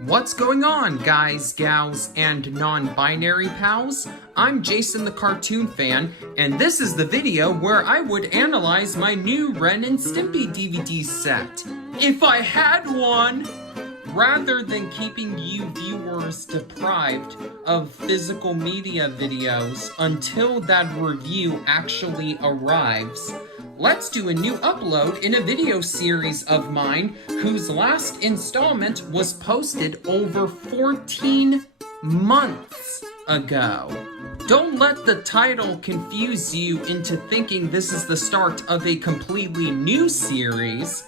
What's going on, guys, gals, and non-binary pals? I'm Jason the Cartoon Fan, and this is the video where I would analyze my new Ren and Stimpy DVD set. If I had one! Rather than keeping you viewers deprived of physical media videos until that review actually arrives, let's do a new upload in a video series of mine whose last installment was posted over 14 months ago. Don't let the title confuse you into thinking this is the start of a completely new series.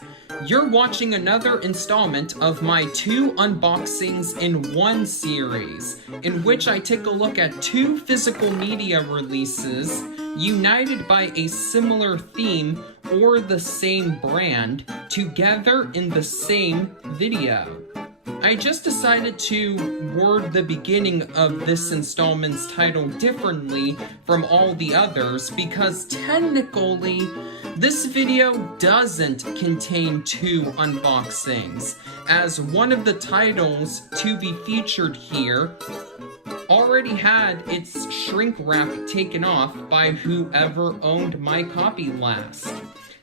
You're watching another installment of my 2 unboxings in one series, in which I take a look at 2 physical media releases united by a similar theme or the same brand together in the same video. I just decided to word the beginning of this installment's title differently from all the others because technically this video doesn't contain 2 unboxings, as one of the titles to be featured here already had its shrink wrap taken off by whoever owned my copy last.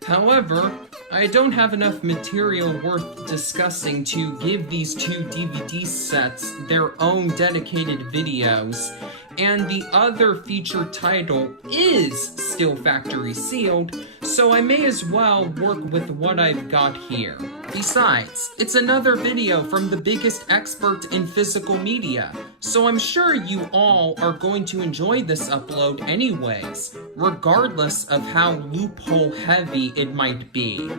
However, I don't have enough material worth discussing to give these 2 DVD sets their own dedicated videos, and the other featured title is still factory sealed, so I may as well work with what I've got here. Besides, it's another video from the biggest expert in physical media, so I'm sure you all are going to enjoy this upload anyways, regardless of how loophole heavy it might be.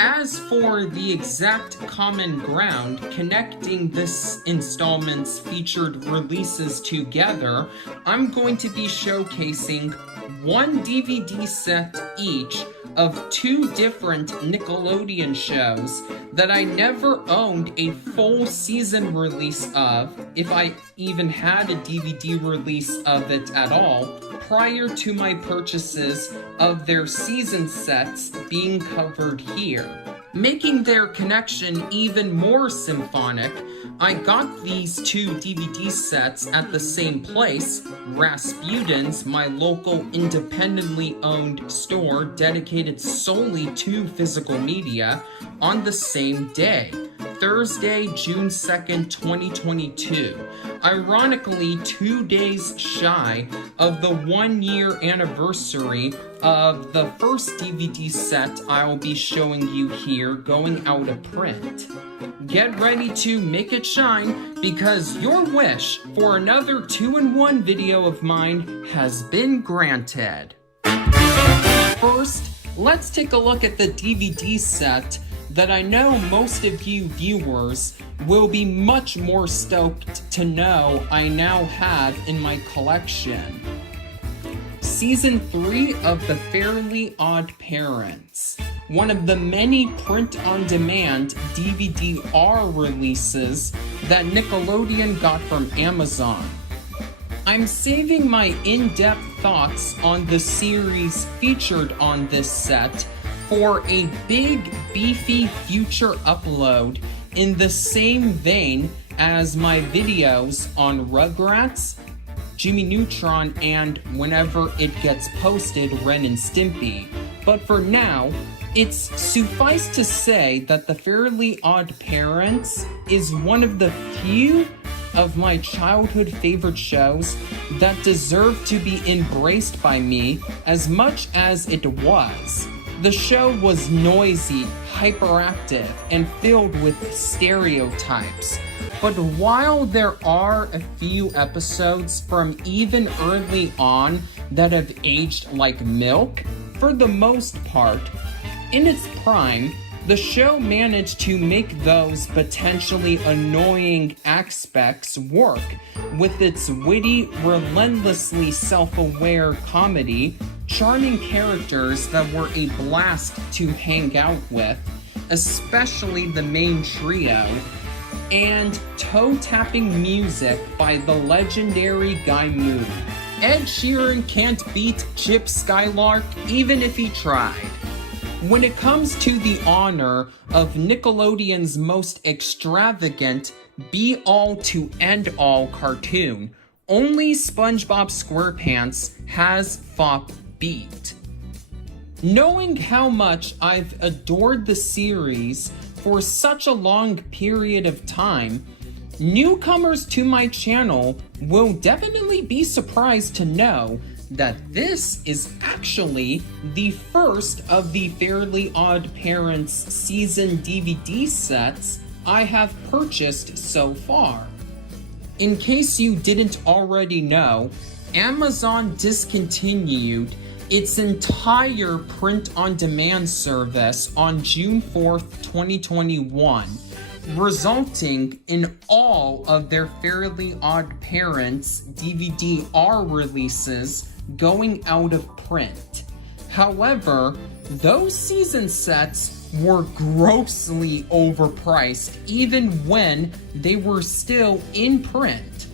As for the exact common ground connecting this installment's featured releases together, I'm going to be showcasing 1 DVD set each of 2 different Nickelodeon shows that I never owned a full season release of, if I even had a DVD release of it at all, prior to my purchases of their season sets being covered here. Making their connection even more symphonic, I got these 2 DVD sets at the same place, Rasputin's, my local independently owned store dedicated solely to physical media, on the same day, Thursday, June 2nd, 2022. Ironically, 2 days shy of the 1-year anniversary of the first DVD set I'll be showing you here going out of print. Get ready to make it shine, because your wish for another 2-in-1 video of mine has been granted. First, let's take a look at the DVD set that I know most of you viewers will be much more stoked to know I now have in my collection. Season 3 of The Fairly OddParents, one of the many print-on-demand DVD-R releases that Nickelodeon got from Amazon. I'm saving my in-depth thoughts on the series featured on this set for a big, beefy future upload in the same vein as my videos on Rugrats, Jimmy Neutron, and whenever it gets posted, Ren and Stimpy. But for now, it's suffice to say that The Fairly OddParents is one of the few of my childhood favorite shows that deserve to be embraced by me as much as it was. The show was noisy, hyperactive, and filled with stereotypes. But while there are a few episodes from even early on that have aged like milk, for the most part, in its prime, the show managed to make those potentially annoying aspects work with its witty, relentlessly self-aware comedy, charming characters that were a blast to hang out with, especially the main trio, and toe-tapping music by the legendary Guy Moon. Ed Sheeran can't beat Chip Skylark even if he tried. When it comes to the honor of Nickelodeon's most extravagant be-all to end-all cartoon, only SpongeBob SquarePants has FOP beat. Knowing how much I've adored the series for such a long period of time, newcomers to my channel will definitely be surprised to know that this is actually the first of the Fairly OddParents season DVD sets I have purchased so far. In case you didn't already know, Amazon discontinued its entire print-on-demand service on June 4th, 2021, resulting in all of their Fairly OddParents DVD-R releases going out of print. However, those season sets were grossly overpriced even when they were still in print,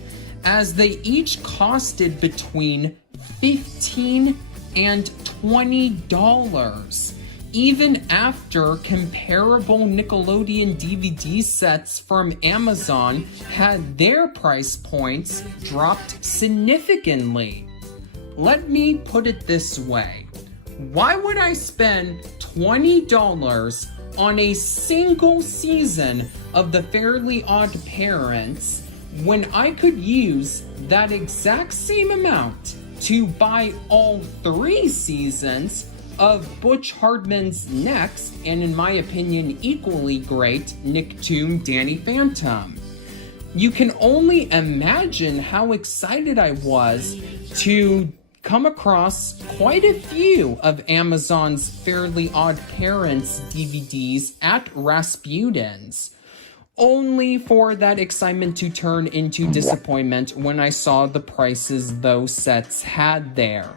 as they each costed between $15 and $20, even after comparable Nickelodeon DVD sets from Amazon had their price points dropped significantly. Let me put it this way. Why would I spend $20 on a single season of the Fairly OddParents when I could use that exact same amount to buy all 3 seasons of Butch Hartman's next, and in my opinion equally great, Nicktoon Danny Phantom? You can only imagine how excited I was to come across quite a few of Amazon's Fairly OddParents DVDs at Rasputin's, only for that excitement to turn into disappointment when I saw the prices those sets had there,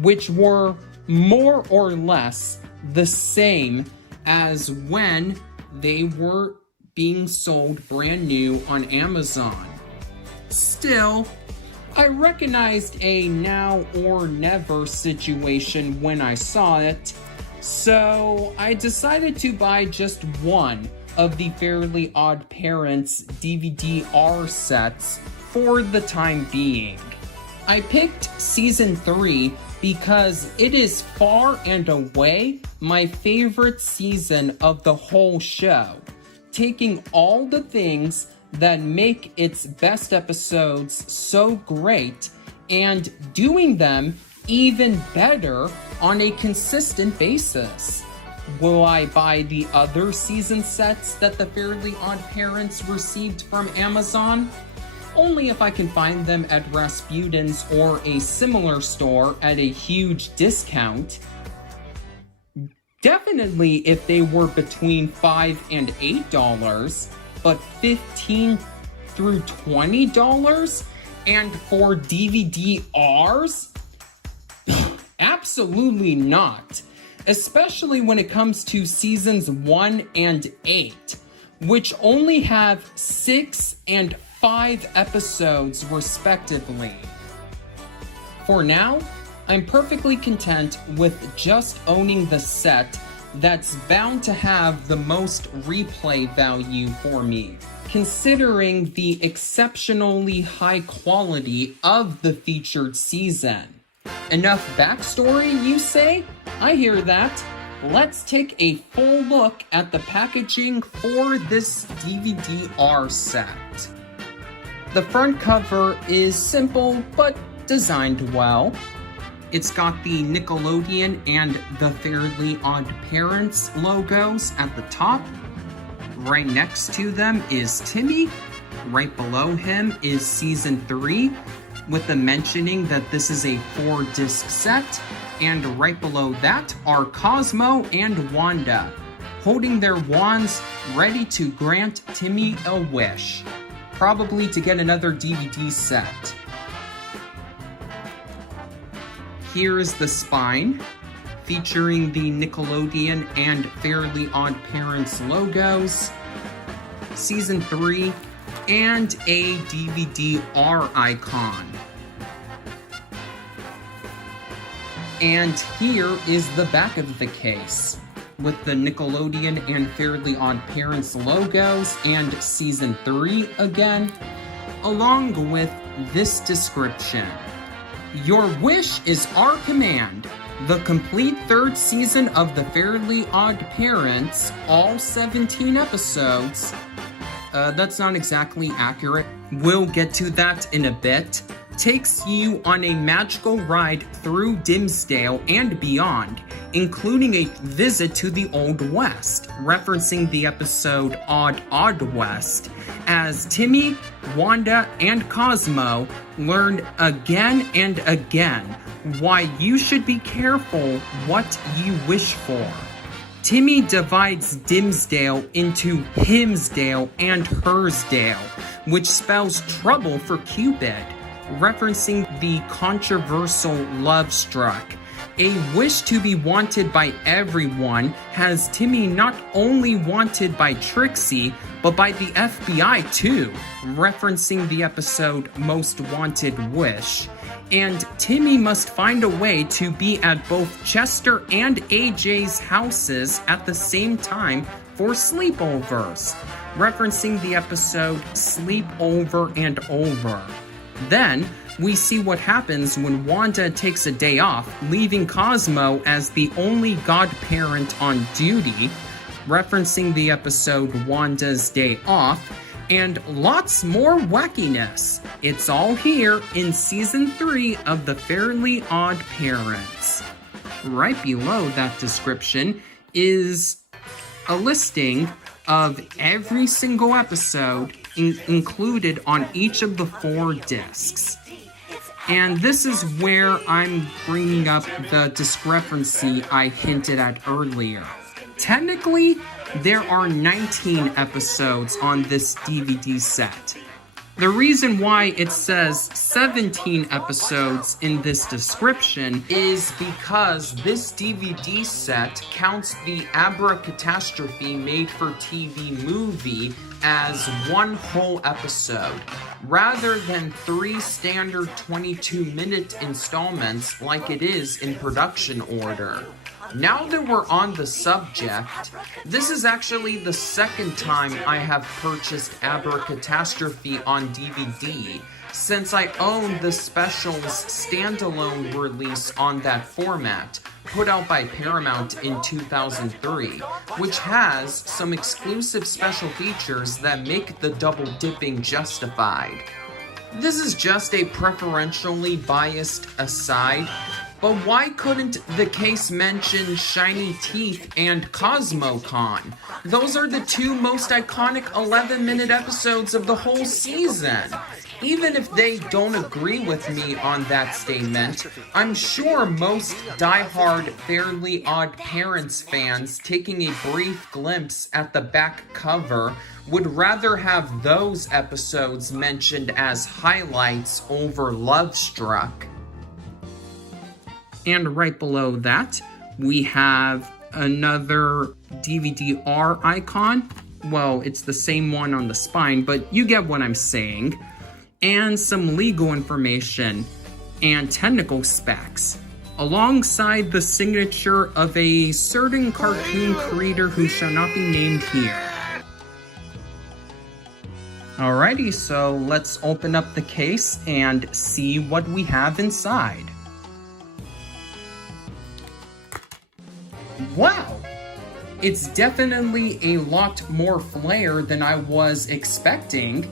which were more or less the same as when they were being sold brand new on Amazon. Still, I recognized a now or never situation when I saw it, so I decided to buy just one of the Fairly OddParents DVD-R sets for the time being. I picked Season 3 because it is far and away my favorite season of the whole show, taking all the things that make its best episodes so great and doing them even better on a consistent basis. Will I buy the other season sets that the Fairly OddParents received from Amazon? Only if I can find them at Rasputin's or a similar store at a huge discount. Definitely if they were between $5 and $8, but $15 through $20? And for DVD-Rs? Absolutely not. Especially when it comes to seasons 1 and 8, which only have 6 and 5 episodes respectively. For now, I'm perfectly content with just owning the set that's bound to have the most replay value for me, considering the exceptionally high quality of the featured season. Enough backstory, you say? I hear that. Let's take a full look at the packaging for this DVD-R set. The front cover is simple but designed well. It's got the Nickelodeon and the Fairly OddParents logos at the top. Right next to them is Timmy. Right below him is Season 3, with the mentioning that this is a 4-disc set. And right below that are Cosmo and Wanda, holding their wands ready to grant Timmy a wish, probably to get another DVD set. Here is the spine, featuring the Nickelodeon and Fairly OddParents logos, Season 3, and a DVD-R icon. And here is the back of the case. with the Nickelodeon and Fairly OddParents logos and Season 3 again, along with this description. Your wish is our command. The complete third season of the Fairly OddParents, all 17 episodes. That's not exactly accurate. We'll get to that in a bit. Takes you on a magical ride through Dimsdale and beyond, including a visit to the Old West, referencing the episode Odd West, as Timmy, Wanda, and Cosmo learn again and again why you should be careful what you wish for. Timmy divides Dimsdale into Himsdale and Hersdale, which spells trouble for Cupid, referencing the controversial Love Struck. A wish to be wanted by everyone has Timmy not only wanted by Trixie, but by the FBI too, referencing the episode Most Wanted Wish. And Timmy must find a way to be at both Chester and AJ's houses at the same time for sleepovers, referencing the episode Sleep Over and Over. Then, we see what happens when Wanda takes a day off, leaving Cosmo as the only godparent on duty, referencing the episode Wanda's Day Off, and lots more wackiness. It's all here in Season 3 of the Fairly OddParents. Right below that description is a listing of every single episode included on each of the 4 discs. And this is where I'm bringing up the discrepancy I hinted at earlier. Technically, there are 19 episodes on this DVD set. The reason why it says 17 episodes in this description is because this DVD set counts the Abracatastrophe made for TV movie as one whole episode, rather than 3 standard 22-minute installments like it is in production order. Now that we're on the subject, this is actually the second time I have purchased Abracatastrophe on DVD, since I own the Specials standalone release on that format, put out by Paramount in 2003, which has some exclusive special features that make the double dipping justified. This is just a preferentially biased aside, but why couldn't the case mention Shiny Teeth and CosmoCon? Those are the 2 most iconic 11-minute episodes of the whole season. Even if they don't agree with me on that statement, I'm sure most die-hard Fairly OddParents fans taking a brief glimpse at the back cover would rather have those episodes mentioned as highlights over Love Struck. And right below that, we have another DVD-R icon. Well, it's the same one on the spine, but you get what I'm saying. And some legal information and technical specs, alongside the signature of a certain cartoon creator who shall not be named here. Alrighty, so let's open up the case and see what we have inside. Wow! It's definitely a lot more flair than I was expecting.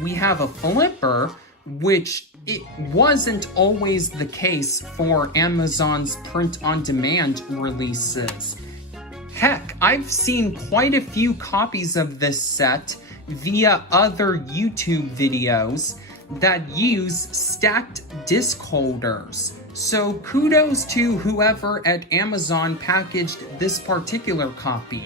We have a flipper, which it wasn't always the case for Amazon's print-on-demand releases. Heck, I've seen quite a few copies of this set via other YouTube videos that use stacked disc holders. So kudos to whoever at Amazon packaged this particular copy.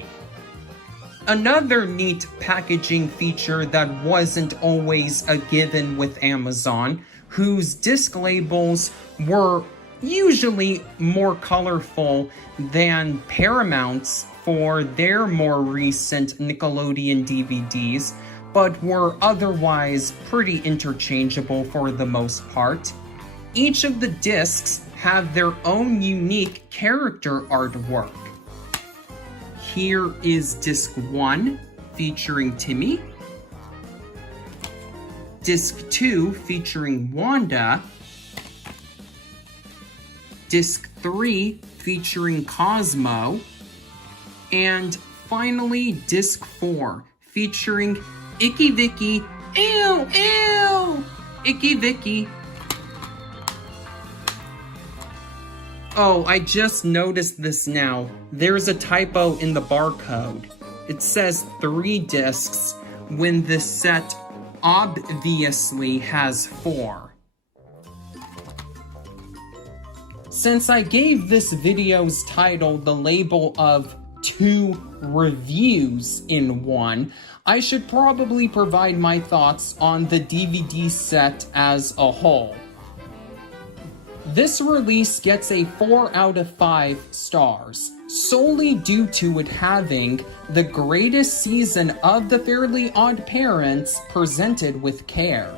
Another neat packaging feature that wasn't always a given with Amazon, whose disc labels were usually more colorful than Paramount's for their more recent Nickelodeon DVDs, but were otherwise pretty interchangeable for the most part. Each of the discs have their own unique character artwork. Here is disc 1 featuring Timmy. Disc 2 featuring Wanda. Disc 3 featuring Cosmo. And finally, disc 4 featuring Icky Vicky. Ew, ew! Icky Vicky. Oh, I just noticed this now. There's a typo in the barcode. It says 3 discs when this set obviously has 4. Since I gave this video's title the label of 2 reviews in 1, I should probably provide my thoughts on the DVD set as a whole. This release gets a 4 out of 5 stars, solely due to it having the greatest season of The Fairly OddParents presented with care.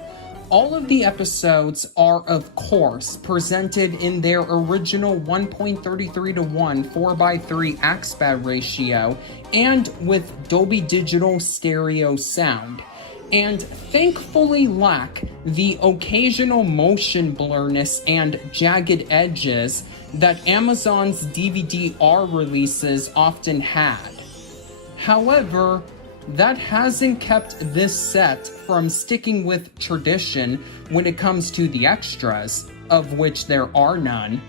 All of the episodes are, of course, presented in their original 1.33:1 4:3 aspect ratio and with Dolby Digital stereo sound, and thankfully lack the occasional motion blurriness and jagged edges that Amazon's DVD-R releases often had. However, that hasn't kept this set from sticking with tradition when it comes to the extras, of which there are none.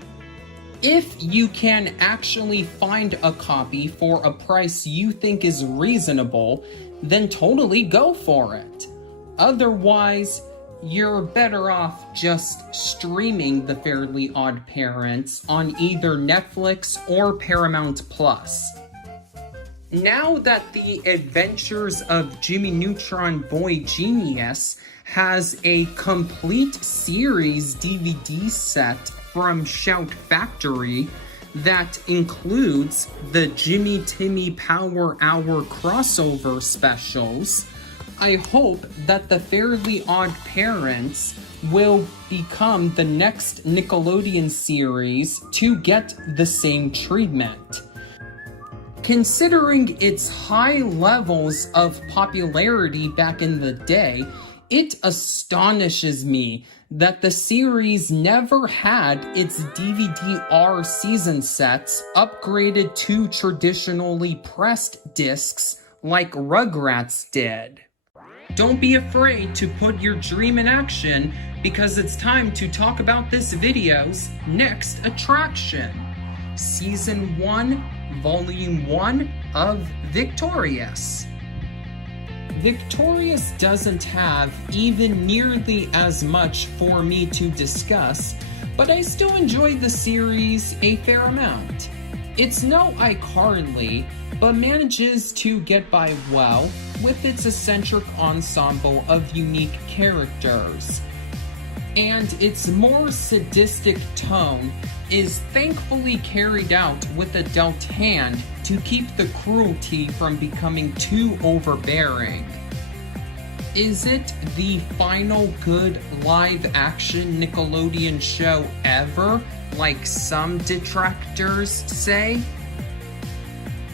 If you can actually find a copy for a price you think is reasonable, then totally go for it. Otherwise, you're better off just streaming The Fairly OddParents on either Netflix or Paramount Plus. Now that The Adventures of Jimmy Neutron Boy Genius has a complete series DVD set from Shout Factory that includes the Jimmy Timmy Power Hour crossover specials, I hope that The Fairly OddParents will become the next Nickelodeon series to get the same treatment. Considering its high levels of popularity back in the day, it astonishes me that the series never had its DVD-R season sets upgraded to traditionally pressed discs like Rugrats did. Don't be afraid to put your dream in action, because it's time to talk about this video's next attraction. Season 1, Volume 1 of VicTORIous. VicTORIous doesn't have even nearly as much for me to discuss, but I still enjoy the series a fair amount. It's no iCarly, but manages to get by well with its eccentric ensemble of unique characters. And its more sadistic tone is thankfully carried out with a dealt hand to keep the cruelty from becoming too overbearing. Is it the final good live-action Nickelodeon show ever, like some detractors say?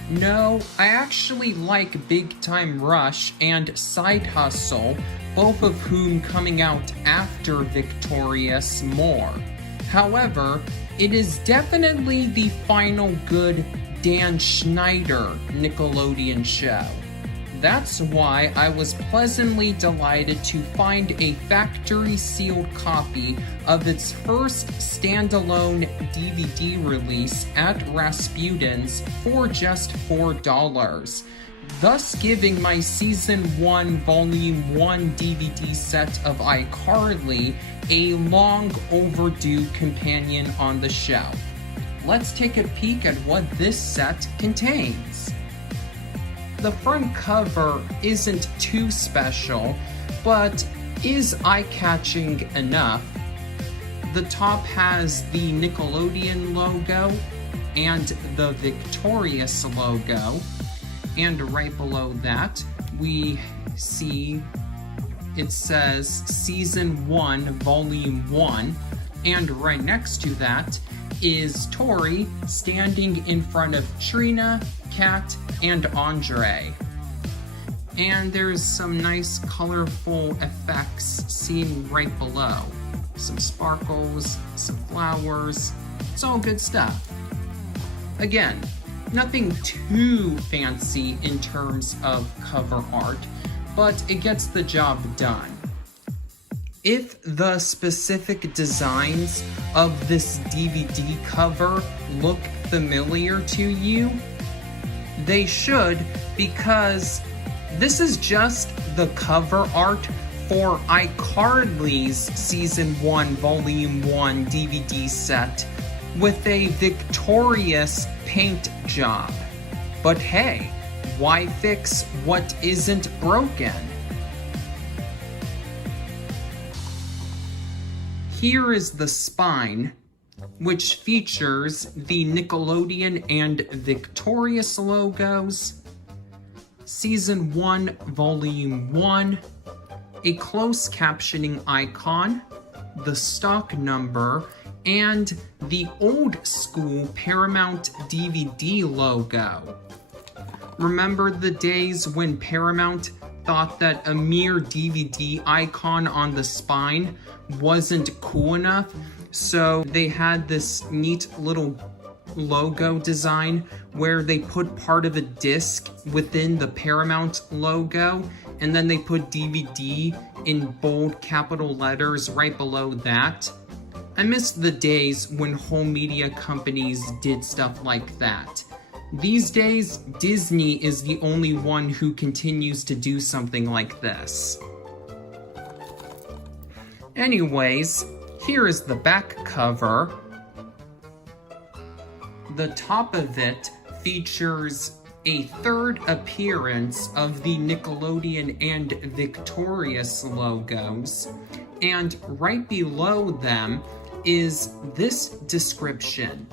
No, I actually like Big Time Rush and Side Hustle, both of whom coming out after VicTORIous more. However, it is definitely the final good Dan Schneider Nickelodeon show. That's why I was pleasantly delighted to find a factory-sealed copy of its first standalone DVD release at Rasputin's for just $4, thus giving my Season 1 Volume 1 DVD set of iCarly a long overdue companion on the show. Let's take a peek at what this set contains. The front cover isn't too special, but is eye-catching enough. The top has the Nickelodeon logo and the VicTORIous logo, and right below that we see it says Season 1 Volume 1, and right next to that is Tori standing in front of Trina, Kat, and Andre. And there's some nice colorful effects seen right below. Some sparkles, some flowers, it's all good stuff. Again, nothing too fancy in terms of cover art, but it gets the job done. If the specific designs of this DVD cover look familiar to you, they should, because this is just the cover art for iCarly's Season 1 Volume 1 DVD set with a VicTORIous paint job. But hey, why fix what isn't broken? Here is the spine, which features the Nickelodeon and VicTORIous logos, Season 1, Volume 1, a closed captioning icon, the stock number, and the old school Paramount DVD logo. Remember the days when Paramount thought that a mere DVD icon on the spine wasn't cool enough, so they had this neat little logo design where they put part of a disc within the Paramount logo, and then they put DVD in bold capital letters right below that. I miss the days when home media companies did stuff like that. These days, Disney is the only one who continues to do something like this. Anyways, here is the back cover. The top of it features a third appearance of the Nickelodeon and VicTORIous logos, and right below them is this description: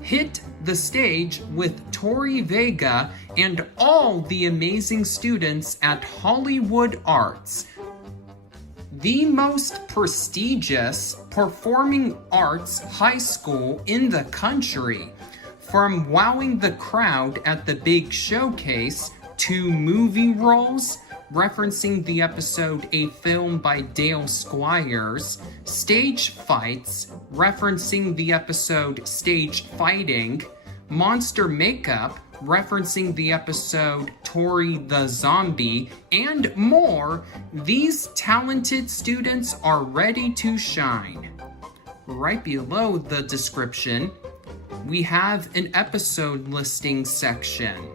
hit the stage with Tori Vega and all the amazing students at Hollywood Arts, the most prestigious performing arts high school in the country. From wowing the crowd at the big showcase to movie roles, referencing the episode A Film by Dale Squires, stage fights, referencing the episode Stage Fighting, monster makeup, referencing the episode Tori the Zombie, and more, these talented students are ready to shine. Right below the description, we have an episode listing section.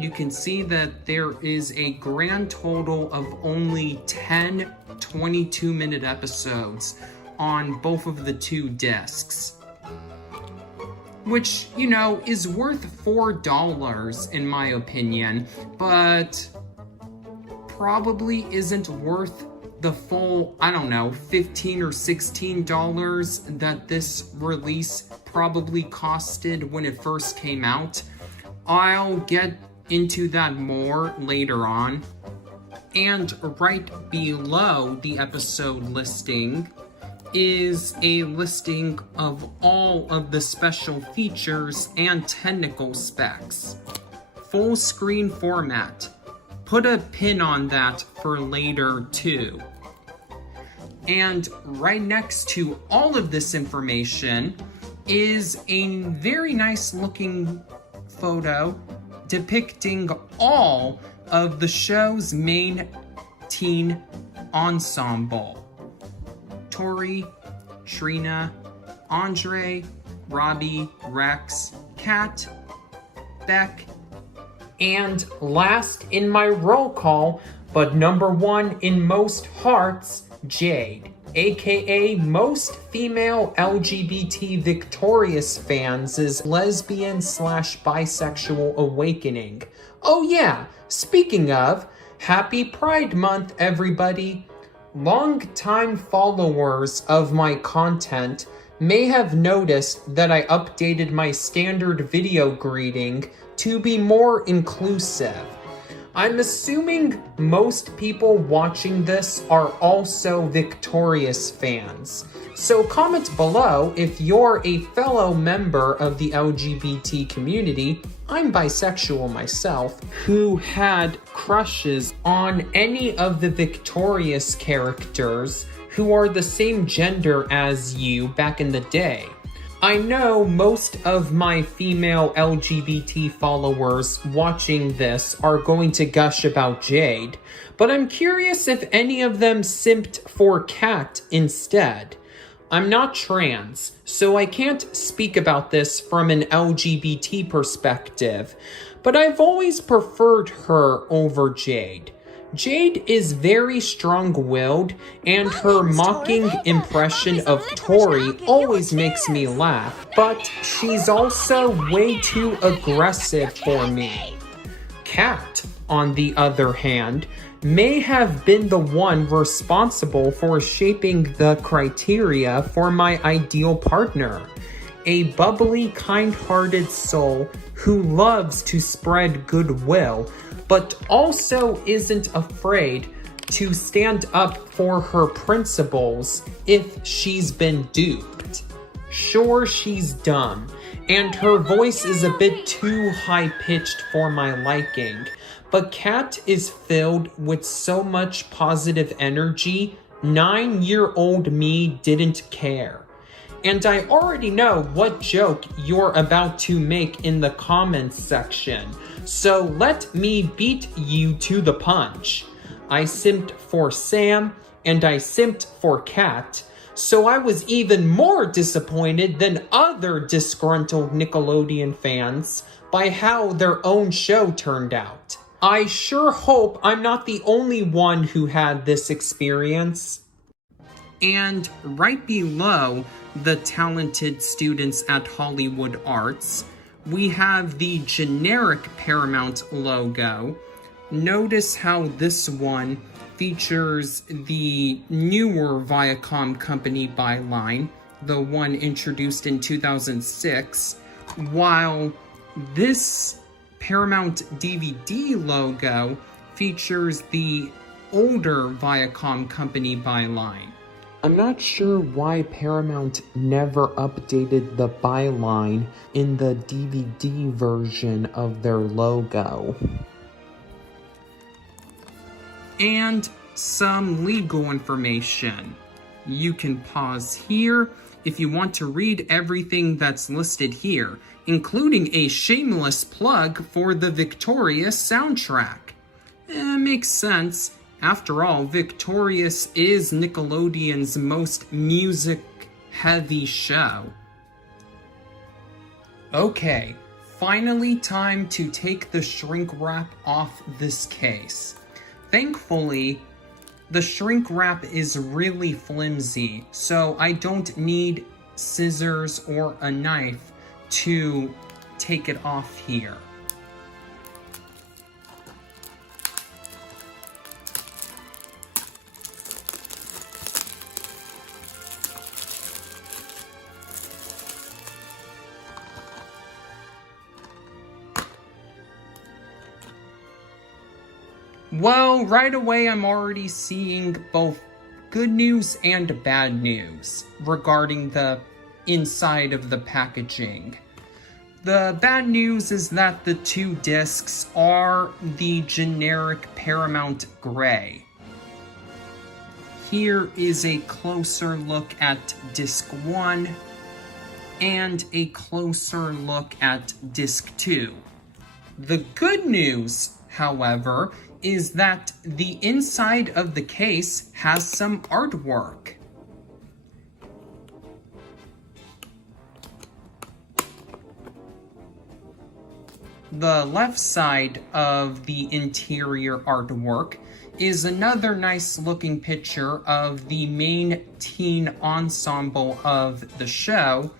You can see that there is a grand total of only 10 22-minute episodes on both of the two discs, which, you know, is worth $4 in my opinion, but probably isn't worth the full, I don't know, $15 or $16 that this release probably costed when it first came out. I'll get into that more later on. And right below the episode listing is a listing of all of the special features and technical specs. Full screen format. Put a pin on that for later too. And right next to all of this information is a very nice looking photo depicting all of the show's main teen ensemble. Tori, Trina, Andre, Robbie, Rex, Kat, Beck, and last in my roll call, but number one in most hearts, Jade, aka most female LGBT VicTORIous fans' lesbian/bisexual awakening. Oh yeah, speaking of, happy Pride Month, everybody! Long-time followers of my content may have noticed that I updated my standard video greeting to be more inclusive. I'm assuming most people watching this are also VicTORIous fans. So comment below if you're a fellow member of the LGBT community, I'm bisexual myself, who had crushes on any of the VicTORIous characters who are the same gender as you back in the day. I know most of my female LGBT followers watching this are going to gush about Jade, but I'm curious if any of them simped for Kat instead. I'm not trans, so I can't speak about this from an LGBT perspective, but I've always preferred her over Jade. Jade is very strong-willed, and her mocking impression of Tori always makes me laugh, but she's also way too aggressive for me. Kat, on the other hand, may have been the one responsible for shaping the criteria for my ideal partner. A bubbly, kind-hearted soul who loves to spread goodwill, but also isn't afraid to stand up for her principles if she's been duped. Sure, she's dumb, and her voice is a bit too high-pitched for my liking, but Kat is filled with so much positive energy, 9-year-old me didn't care. And I already know what joke you're about to make in the comments section, so let me beat you to the punch. I simped for Sam, and I simped for Kat, so I was even more disappointed than other disgruntled Nickelodeon fans by how their own show turned out. I sure hope I'm not the only one who had this experience. And right below the talented students at Hollywood Arts, we have the generic Paramount logo. Notice how this one features the newer Viacom company byline, the one introduced in 2006, while this Paramount DVD logo features the older Viacom company byline. I'm not sure why Paramount never updated the byline in the DVD version of their logo. And some legal information. You can pause here if you want to read everything that's listed here, including a shameless plug for the VicTORIous soundtrack. Makes sense. After all, VicTORIous is Nickelodeon's most music-heavy show. Okay, finally time to take the shrink wrap off this case. Thankfully, the shrink wrap is really flimsy, so I don't need scissors or a knife to take it off here. Well, right away I'm already seeing both good news and bad news regarding the inside of the packaging. The bad news is that the two discs are the generic Paramount Gray. Here is a closer look at disc 1 and a closer look at disc 2. The good news, however, is that the inside of the case has some artwork. The left side of the interior artwork is another nice looking picture of the main teen ensemble of the show,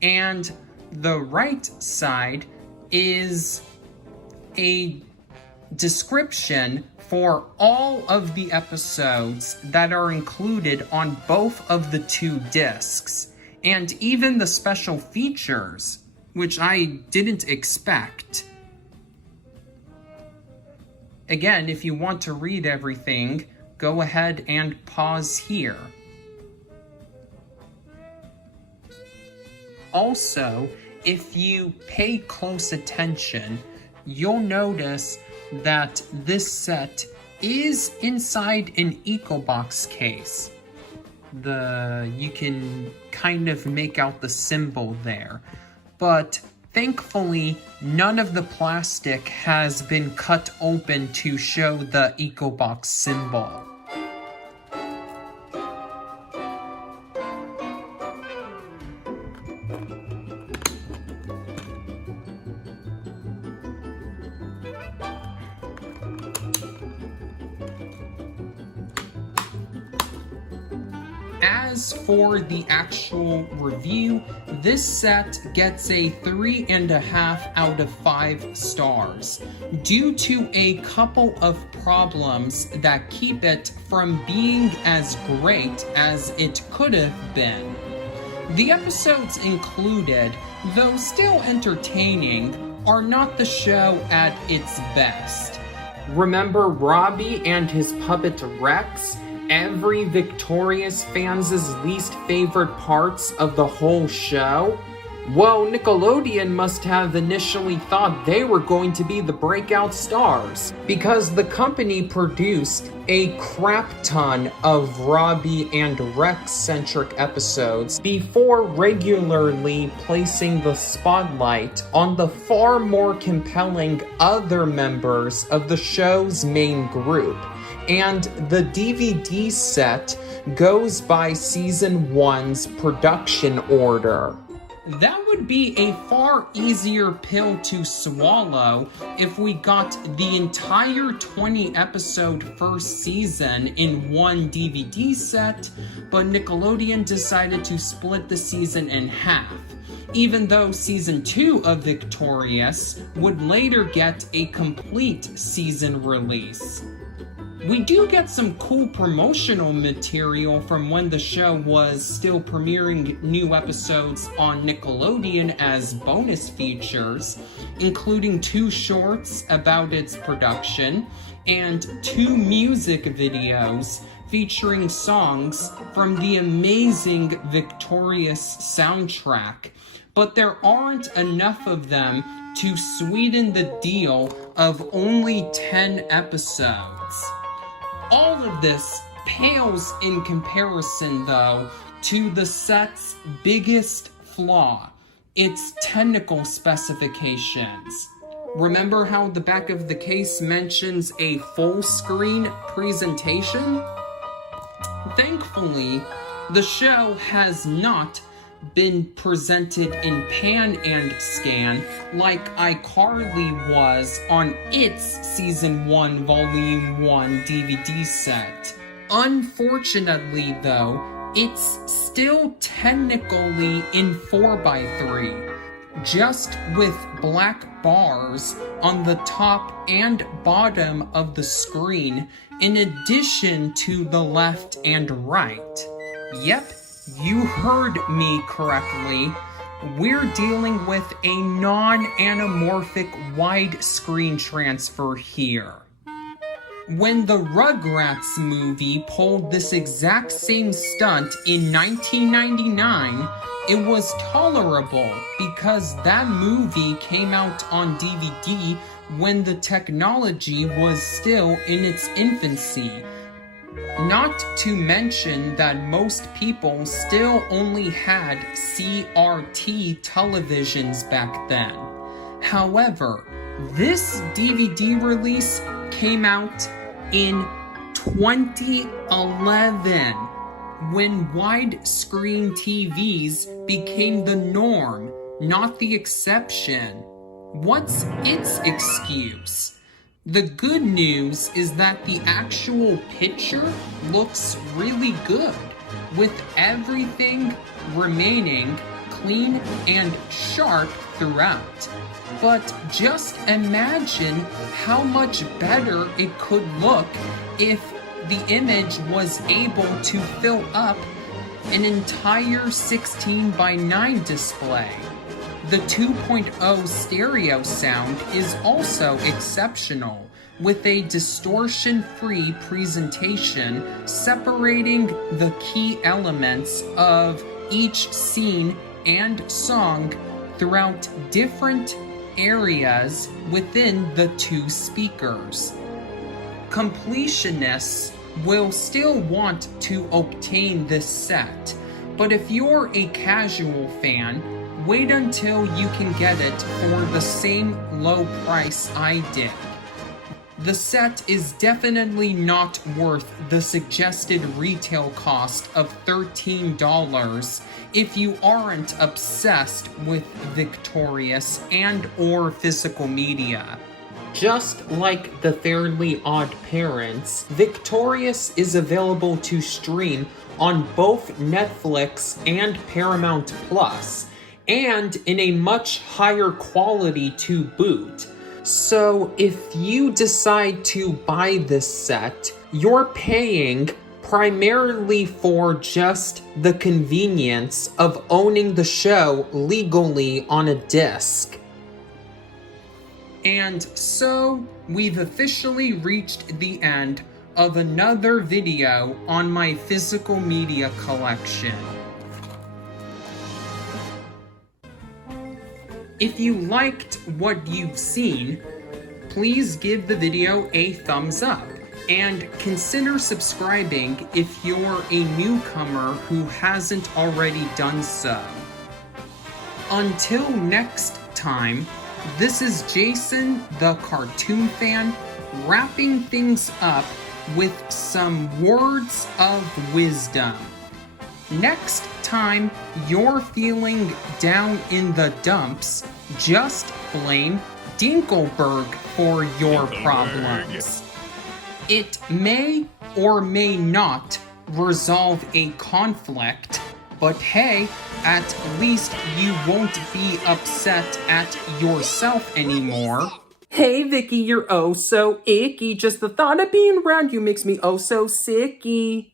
and the right side is a description for all of the episodes that are included on both of the two discs, and even the special features, which I didn't expect. Again, if you want to read everything, go ahead and pause here. Also, if you pay close attention, you'll notice that this set is inside an EcoBox case. You can kind of make out the symbol there, but thankfully none of the plastic has been cut open to show the EcoBox symbol. As for the actual review, this set gets a 3.5 out of 5 stars due to a couple of problems that keep it from being as great as it could have been. The episodes included, though still entertaining, are not the show at its best. Remember Robbie and his puppet Rex? Every VicTORIous fan's least favorite parts of the whole show? Well, Nickelodeon must have initially thought they were going to be the breakout stars, because the company produced a crap ton of Robbie and Rex-centric episodes before regularly placing the spotlight on the far more compelling other members of the show's main group. And the DVD set goes by Season 1's production order. That would be a far easier pill to swallow if we got the entire 20-episode first season in one DVD set, but Nickelodeon decided to split the season in half, even though Season 2 of VicTORIous would later get a complete season release. We do get some cool promotional material from when the show was still premiering new episodes on Nickelodeon as bonus features, including 2 shorts about its production and 2 music videos featuring songs from the amazing VicTORIous soundtrack. But there aren't enough of them to sweeten the deal of only 10 episodes. All of this pales in comparison, though, to the set's biggest flaw, its technical specifications. Remember how the back of the case mentions a full-screen presentation? Thankfully, the show has not been presented in pan and scan like iCarly was on its Season 1 Volume 1 DVD set. Unfortunately though, it's still technically in 4:3, just with black bars on the top and bottom of the screen in addition to the left and right. Yep, you heard me correctly. We're dealing with a non-anamorphic widescreen transfer here. When the Rugrats movie pulled this exact same stunt in 1999, it was tolerable because that movie came out on DVD when the technology was still in its infancy. Not to mention that most people still only had CRT televisions back then. However, this DVD release came out in 2011, when widescreen TVs became the norm, not the exception. What's its excuse? The good news is that the actual picture looks really good, with everything remaining clean and sharp throughout. But just imagine how much better it could look if the image was able to fill up an entire 16:9 display. The 2.0 stereo sound is also exceptional, with a distortion-free presentation separating the key elements of each scene and song throughout different areas within the two speakers. Completionists will still want to obtain this set, but if you're a casual fan, wait until you can get it for the same low price I did. The set is definitely not worth the suggested retail cost of $13 if you aren't obsessed with VicTORIous and/or physical media. Just like the Fairly Odd Parents, VicTORIous is available to stream on both Netflix and Paramount Plus, and in a much higher quality to boot. So if you decide to buy this set, you're paying primarily for just the convenience of owning the show legally on a disc. And so we've officially reached the end of another video on my physical media collection. If you liked what you've seen, please give the video a thumbs up and consider subscribing if you're a newcomer who hasn't already done so. Until next time, this is Jason the Cartoon Fan wrapping things up with some words of wisdom. Next time you're feeling down in the dumps, just blame Dinkelberg for your problems. It may or may not resolve a conflict, but hey, at least you won't be upset at yourself anymore. Hey Vicky, you're oh so icky. Just the thought of being around you makes me oh so sicky.